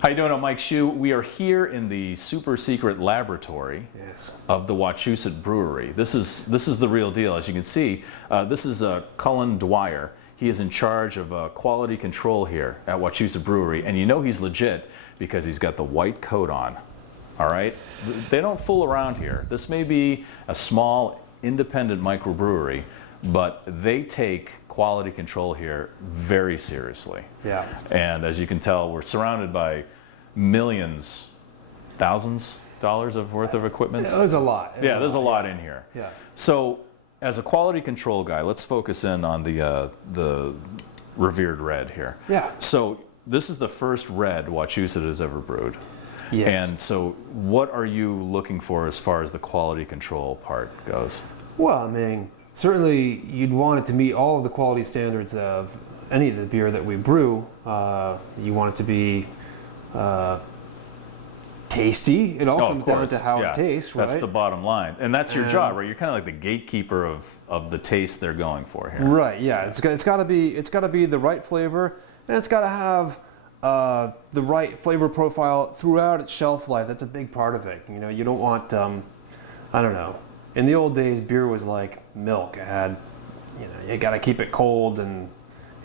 How you doing? I'm Mike Shue. We are here in the super secret laboratory of the Wachusett Brewery. This is the real deal. As you can see, this is Cullen Dwyer. He is in charge of quality control here at Wachusett Brewery, and you know he's legit because he's got the white coat on. All right? They don't fool around here. This may be a small, independent microbrewery, but they take quality control here very seriously. Yeah. And as you can tell, we're surrounded by millions, thousands dollars of worth of equipment. Yeah, there's a lot. There's a lot in here. Yeah. So, as a quality control guy, let's focus in on the revered red here. Yeah. So, this is the first red Wachusett has ever brewed. Yes. And so, what are you looking for as far as the quality control part goes? Well, I mean, certainly you'd want it to meet all of the quality standards of any of the beer that we brew. You want it to be tasty. It all comes down to how it tastes, right? That's the bottom line. And that's your job, right? You're kind of like the gatekeeper of the taste they're going for here. Right, yeah. It's got to be the right flavor, and it's got to have the right flavor profile throughout its shelf life. That's a big part of it. You know, you don't want, I don't know. In the old days, beer was like milk. It had, you know, you got to keep it cold and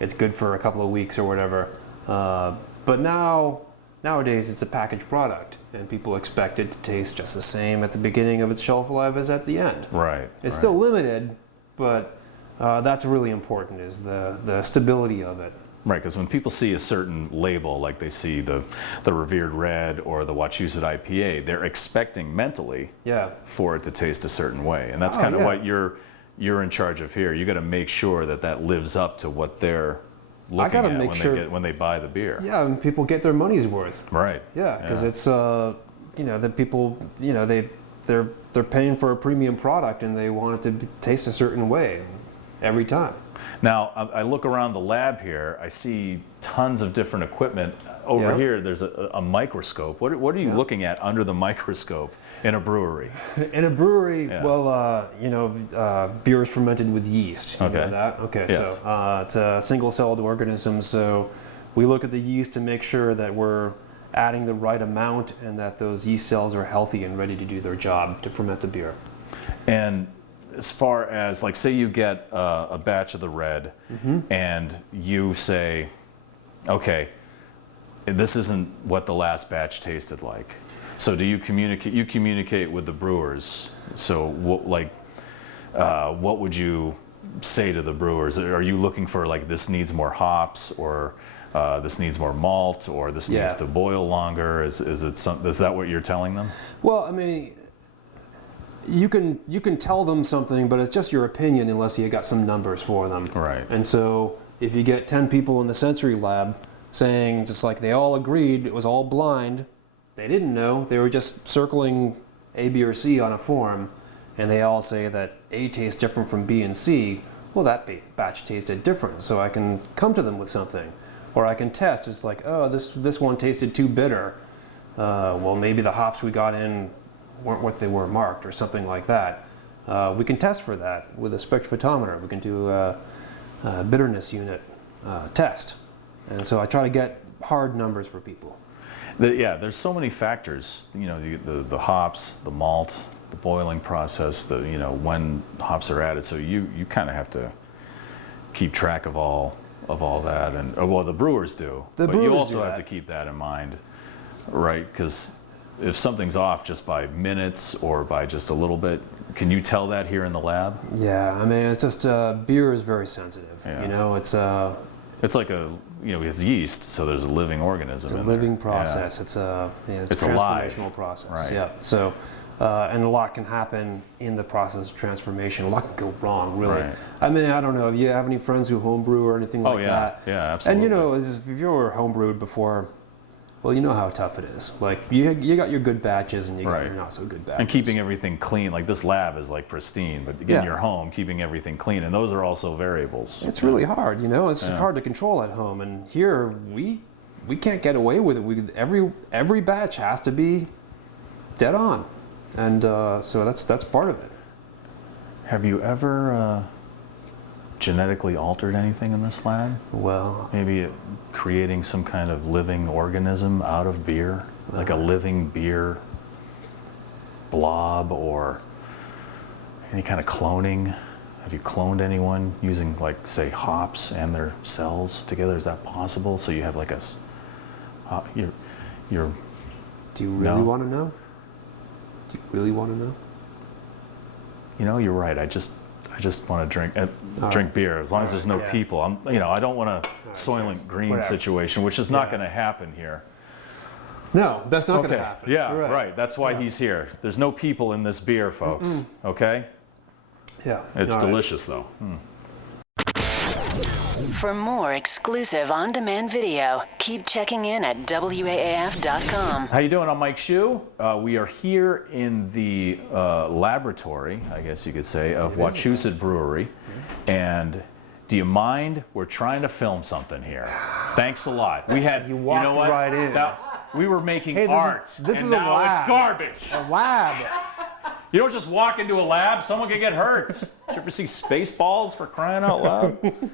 it's good for a couple of weeks or whatever. But nowadays, it's a packaged product, and people expect it to taste just the same at the beginning of its shelf life as at the end. Right. It's still limited, but that's really important, is the stability of it. Right, because when people see a certain label, like they see the Revered Red or the Wachusett IPA, they're expecting mentally for it to taste a certain way, and that's kind of what you're in charge of here. You got to make sure that lives up to what they're looking at when they buy the beer. Yeah, and people get their money's worth. Right. Yeah, because it's you know, the people, you know, they're paying for a premium product and they want it to taste a certain way every time. Now, I look around the lab here, I see tons of different equipment. Over here, there's a microscope. What are you looking at under the microscope in a brewery? In a brewery, well, you know, beer is fermented with yeast. You know that? Okay, yes. So it's a single-celled organism, so we look at the yeast to make sure that we're adding the right amount and that those yeast cells are healthy and ready to do their job to ferment the beer. And as far as, like, say you get a batch of the red and you say, okay, this isn't what the last batch tasted like. So do you communicate? You communicate with the brewers. So what would you say to the brewers? Are you looking for, like, this needs more hops, or this needs more malt, or this needs to boil longer? Is that what you're telling them? Well, I mean, you can tell them something, but it's just your opinion unless you got some numbers for them. Right. And so if you get 10 people in the sensory lab saying, just like they all agreed, it was all blind, they didn't know, they were just circling A, B, or C on a form, and they all say that A tastes different from B and C, well, that batch tasted different, so I can come to them with something. Or I can test. It's like, oh, this one tasted too bitter. Well, maybe the hops we got in weren't what they were marked, or something like that. We can test for that with a spectrophotometer. We can do a bitterness unit test. And so I try to get hard numbers for people. There's so many factors. You know, the hops, the malt, the boiling process, you know, when hops are added. So you kind of have to keep track of all that, and well, the brewers do. But you also have to keep that in mind, right? Because if something's off just by minutes or by just a little bit, can you tell that here in the lab? Yeah, I mean, it's just beer is very sensitive. Yeah. You know, it's like it's yeast, so there's a living organism. It's a living process. Yeah. It's a transformational process. Right. Yeah. So, and a lot can happen in the process of transformation. A lot can go wrong, really. Right. I mean, I don't know. Do you have any friends who homebrew or anything like that? Yeah, absolutely. And you know, if you were homebrewed before, well, you know how tough it is. Like, you got your good batches and you got your not so good batches. And keeping everything clean. Like, this lab is like pristine, but in your home, keeping everything clean, and those are also variables. It's really hard, you know. It's hard to control at home, and here we can't get away with it. Every batch has to be dead on, and so that's part of it. Have you ever genetically altered anything in this lab? Well, Maybe creating some kind of living organism out of beer, like a living beer blob, or any kind of cloning. Have you cloned anyone using, like, say, hops and their cells together? Is that possible? So you have like a, you're do you really No. want to know? Do you really want to know? You're right. I just want to drink beer as long as there's no yeah. people. I don't want a Soylent Green Whatever. situation, which is not going to happen here. No, that's not going Okay. to happen. Yeah, You're right. That's why he's here. There's no people in this beer, folks. Okay? Yeah. It's All right. delicious, though. For more exclusive on-demand video, keep checking in at WAAF.com. How you doing? I'm Mike Shue. We are here in the laboratory, I guess you could say, of Wachusett Brewery. And do you mind? We're trying to film something here. Thanks a lot. We had, You walked know what? right in. We were making Hey, art, this and is a now it's lab. garbage. A lab. You don't just walk into a lab, someone can get hurt. Did you ever see Spaceballs, for crying out loud?